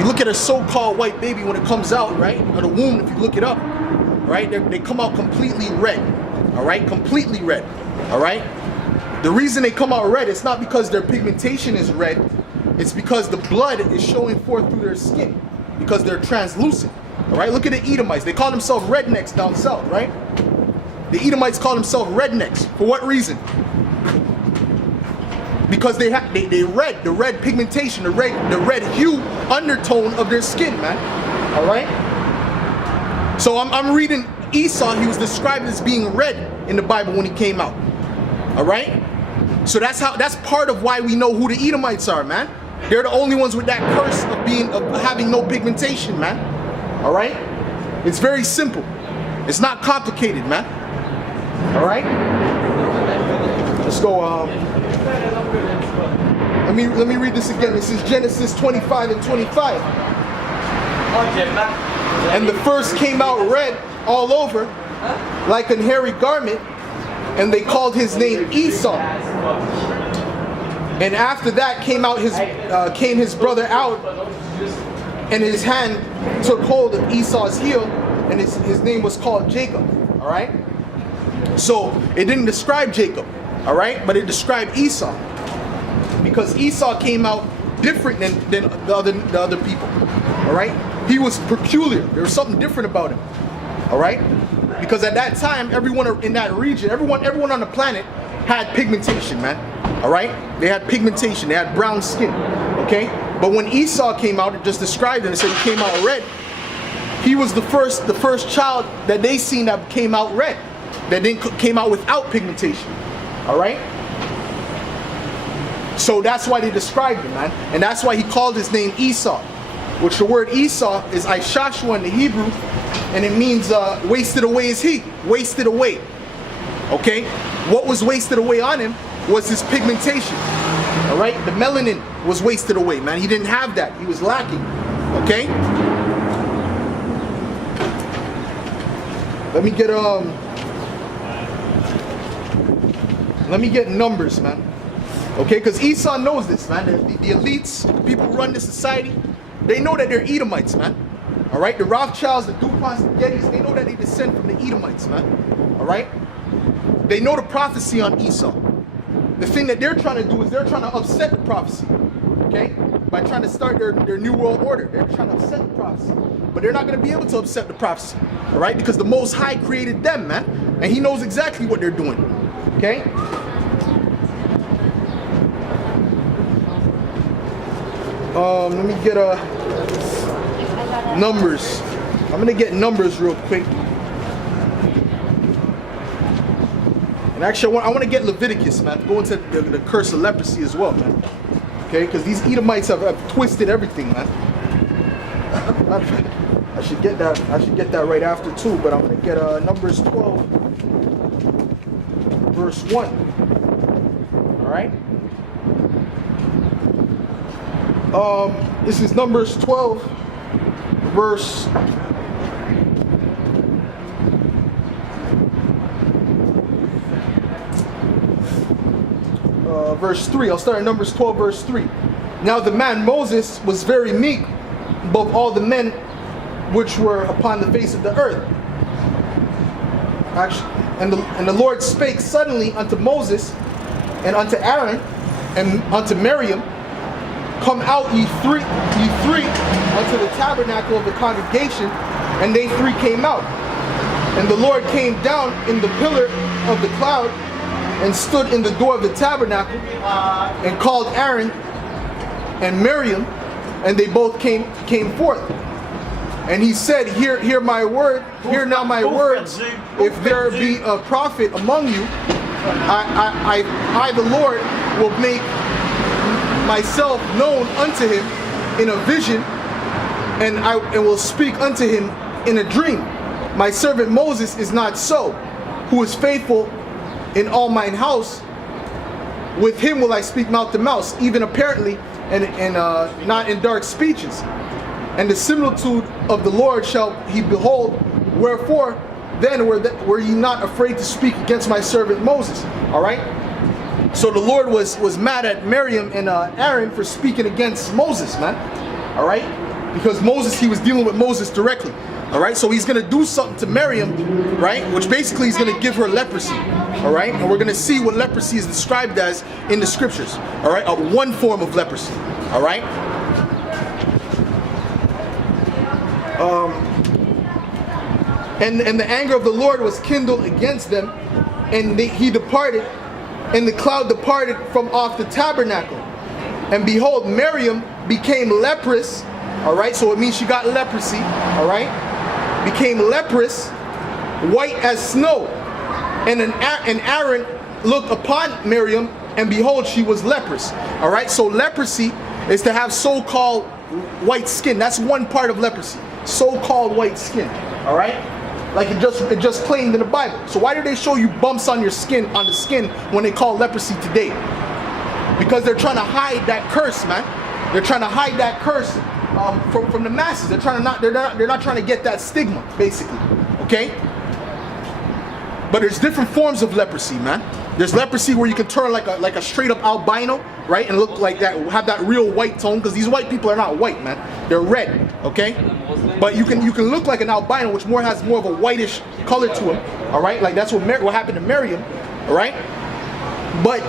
You look at a so-called white baby when it comes out, right, of the womb, if you look it up, right, they come out completely red, all right, completely red, all right. The reason they come out red, it's not because their pigmentation is red, it's because the blood is showing forth through their skin, because they're translucent, all right. Look at the Edomites, they call themselves rednecks down south, right? The Edomites call themselves rednecks. For what reason? Because they red, the red pigmentation, the red hue undertone of their skin, man. All right. So I'm reading Esau. He was described as being red in the Bible when he came out. All right. So that's part of why we know who the Edomites are, man. They're the only ones with that curse of having no pigmentation, man. All right. It's very simple. It's not complicated, man. All right. Let's go. Let me read this again. This is Genesis 25 and 25. And the first came out red all over, like an hairy garment, and they called his name Esau. And after that came his brother out, and his hand took hold of Esau's heel, and his name was called Jacob. All right. So it didn't describe Jacob, all right, but it described Esau. Because Esau came out different than the other people, all right? He was peculiar. There was something different about him, all right? Because at that time, everyone in that region, everyone on the planet had pigmentation, man, all right? They had pigmentation. They had brown skin, okay? But when Esau came out, it just described him and said he came out red. He was the first child that they seen that came out red, that then came out without pigmentation, all right? So that's why they described him, man. And that's why he called his name Esau, which the word Esau is Ishashua in the Hebrew, and it means wasted away is he, wasted away. Okay? What was wasted away on him was his pigmentation. All right? The melanin was wasted away, man. He didn't have that. He was lacking. Okay? Let me get numbers, man. Okay, because Esau knows this, man. The elites, the people who run this society, they know that they're Edomites, man. All right, the Rothschilds, the DuPonts, the Gettys, they know that they descend from the Edomites, man. All right, they know the prophecy on Esau. The thing that they're trying to do is they're trying to upset the prophecy, okay, by trying to start their new world order. They're trying to upset the prophecy, but they're not going to be able to upset the prophecy, all right, because the Most High created them, man, and He knows exactly what they're doing, okay. Let me get numbers. I'm gonna get numbers real quick. And actually, I want to get Leviticus, man. Go into the curse of leprosy as well, man. Okay, because these Edomites have twisted everything, man. I should get that. I should get that right after too. But I'm gonna get Numbers 12, verse 1. All right. This is Numbers 12, verse 3. I'll start at Numbers 12, verse 3. Now the man Moses was very meek above all the men which were upon the face of the earth. Actually, and the Lord spake suddenly unto Moses and unto Aaron and unto Miriam, come out ye three unto the tabernacle of the congregation, and they three came out. And the Lord came down in the pillar of the cloud and stood in the door of the tabernacle and called Aaron and Miriam, and they both came forth. And he said, hear my word, hear now my words. If there be a prophet among you, I the Lord will make myself known unto him in a vision, and I will speak unto him in a dream. My servant Moses is not so, who is faithful in all mine house. With him will I speak mouth to mouth, even apparently, and not in dark speeches. And the similitude of the Lord shall he behold. Wherefore then were ye not afraid to speak against my servant Moses? All right. So the Lord was mad at Miriam and Aaron for speaking against Moses, man. All right. Because Moses, he was dealing with Moses directly. All right, so he's going to do something to Miriam, right, which basically is going to give her leprosy. All right, and we're going to see what leprosy is described as in the scriptures. All right, one form of leprosy. All right. And the anger of the Lord was kindled against them, and he departed, and the cloud departed from off the tabernacle. And behold, Miriam became leprous. All right, so it means she got leprosy. All right, became leprous, white as snow. And Aaron looked upon Miriam, and behold, she was leprous. All right, so leprosy is to have so-called white skin. That's one part of leprosy, so-called white skin. All right, like it just claimed in the Bible. So why do they show you bumps on your skin, on the skin, when they call leprosy today? Because they're trying to hide that curse, man. They're trying to hide that curse from the masses. They're not trying to get that stigma, basically. Okay. But there's different forms of leprosy, man. There's leprosy where you can turn like a straight up albino, right, and look like that, have that real white tone, because these white people are not white, man. They're red, okay? But you can look like an albino, which has more of a whitish color to him, all right? Like that's what happened to Miriam, all right? But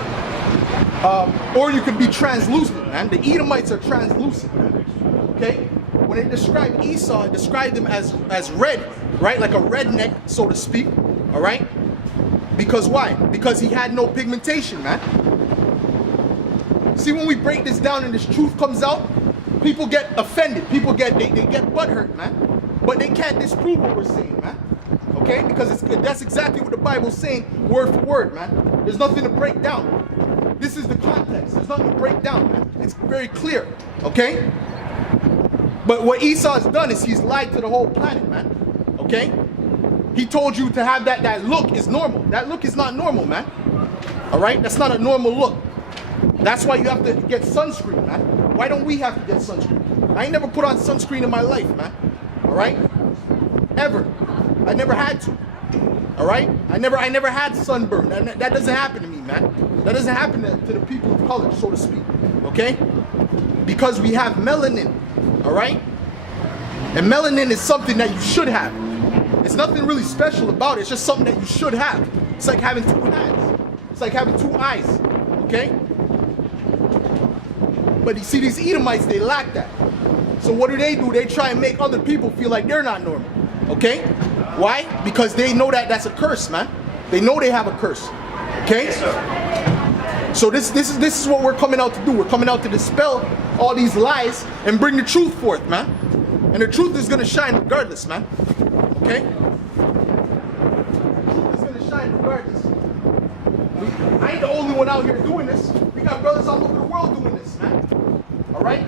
or you could be translucent, man. The Edomites are translucent, man. Okay? When they describe Esau, it described him as red, right? Like a redneck, so to speak. All right? Because why? Because he had no pigmentation, man. See, when we break this down and this truth comes out, people get offended. People they get butthurt, man. But they can't disprove what we're saying, man. Okay? Because that's exactly what the Bible's saying, word for word, man. There's nothing to break down. This is the context. There's nothing to break down, man. It's very clear. Okay? But what Esau has done is he's lied to the whole planet, man. Okay? He told you to have that look is normal. That look is not normal, man. All right? That's not a normal look. That's why you have to get sunscreen, man. Why don't we have to get sunscreen? I ain't never put on sunscreen in my life, man. All right? Ever. I never had to. All right? I never had sunburn. That doesn't happen to me, man. That doesn't happen to the people of color, so to speak. Okay? Because we have melanin. All right? And melanin is something that you should have. It's nothing really special about it. It's just something that you should have. It's like having two hands. It's like having two eyes. Okay? But you see, these Edomites, they lack that. So what do? They try and make other people feel like they're not normal. Okay? Why? Because they know that that's a curse, man. They know they have a curse. Okay? So this is what we're coming out to do. We're coming out to dispel all these lies and bring the truth forth, man. And the truth is gonna shine regardless, man. Okay? The truth is gonna shine regardless. I ain't the only one out here doing this. We got brothers all over the world doing this, man. All right?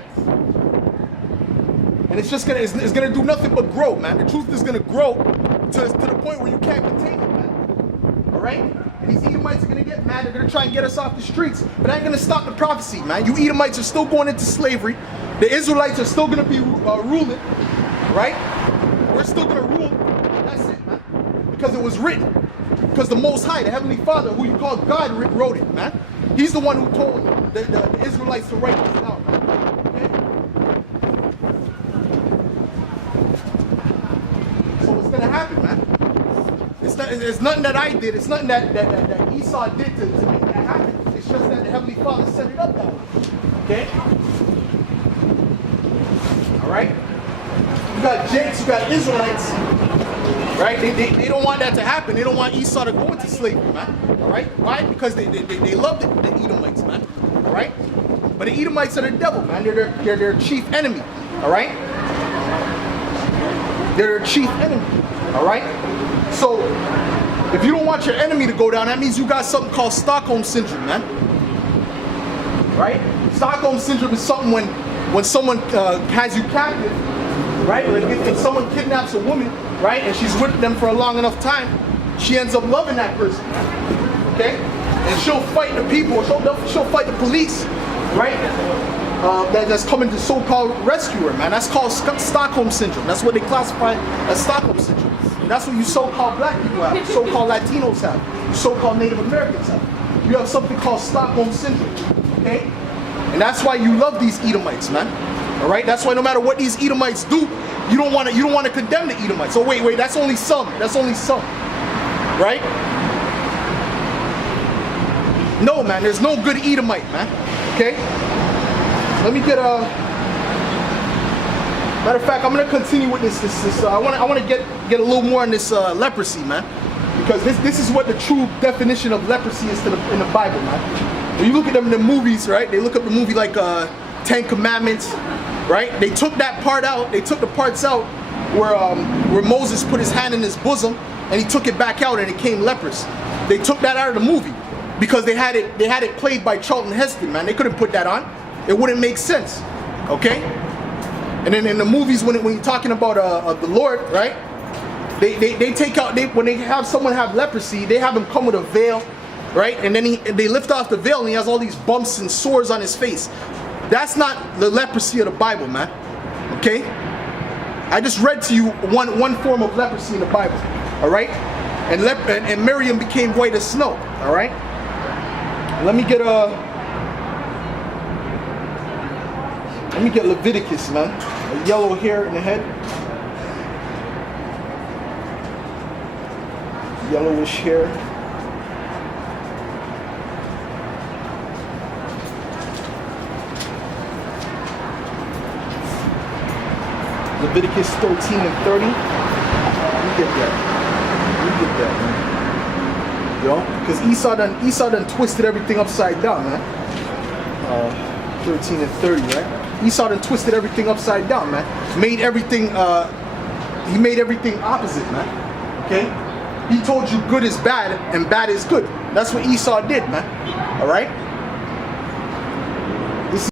And it's gonna do nothing but grow, man. The truth is gonna grow to the point where you can't contain it, man. All right? And these Edomites are gonna get mad. They're gonna try and get us off the streets, but that ain't gonna stop the prophecy, man. You Edomites are still going into slavery. The Israelites are still gonna be ruling, right? We're still gonna rule. That's it, man. Because it was written. Because the Most High, the Heavenly Father, who you call God, wrote it, man. He's the one who told the Israelites to write this down, man. Okay? So what's gonna happen, man? It's nothing that I did. It's nothing that Esau did to make that happen. It's just that the Heavenly Father set it up that way. Okay? All right? You got Jakes, you got Israelites, right? They don't want that to happen. They don't want Esau to go into slavery, man. All right? Why? Because they love the Edomites, man. All right? But the Edomites are the devil, man. They're their chief enemy. All right? They're their chief enemy. All right? So if you don't want your enemy to go down, that means you got something called Stockholm Syndrome, man. Right? Stockholm Syndrome is something when someone has you captive, right? Like if someone kidnaps a woman, right, and she's with them for a long enough time, she ends up loving that person, okay? And she'll fight the people, she'll fight the police, right? That's coming to so-called rescue her, man. That's called Stockholm Syndrome. That's what they classify as Stockholm Syndrome. And that's what you so-called black people have, so-called Latinos have, you so-called Native Americans have. You have something called Stockholm Syndrome, okay? And that's why you love these Edomites, man. All right, that's why no matter what these Edomites do, you don't want to condemn the Edomites. So wait, that's only some. That's only some, right? No, man, there's no good Edomite, man. Okay. Let me get a. Matter of fact, I'm gonna continue with this. I want to get a little more on this leprosy, man, because this is what the true definition of leprosy is in the Bible, man. When you look at them in the movies, right? They look up the movie like Ten Commandments, right? They took that part out. They took the parts out where Moses put his hand in his bosom and he took it back out and it came leprous. They took that out of the movie because they had it played by Charlton Heston, man. They couldn't put that on. It wouldn't make sense, okay? And then in the movies, when you're talking about the Lord, right? They take out, when they have someone have leprosy, they have him come with a veil, right? And then they lift off the veil and he has all these bumps and sores on his face. That's not the leprosy of the Bible, man. Okay? I just read to you one form of leprosy in the Bible, all right? And Miriam became white as snow, all right? Let me get Leviticus, man. A yellow hair in the head. Yellowish hair. Leviticus 13 and 30. We get that, man. You know? Because Esau done twisted everything upside down, man. 13 and 30, right? Esau done twisted everything upside down, man. Made everything, he made everything opposite, man. Okay? He told you good is bad and bad is good. That's what Esau did, man. All right?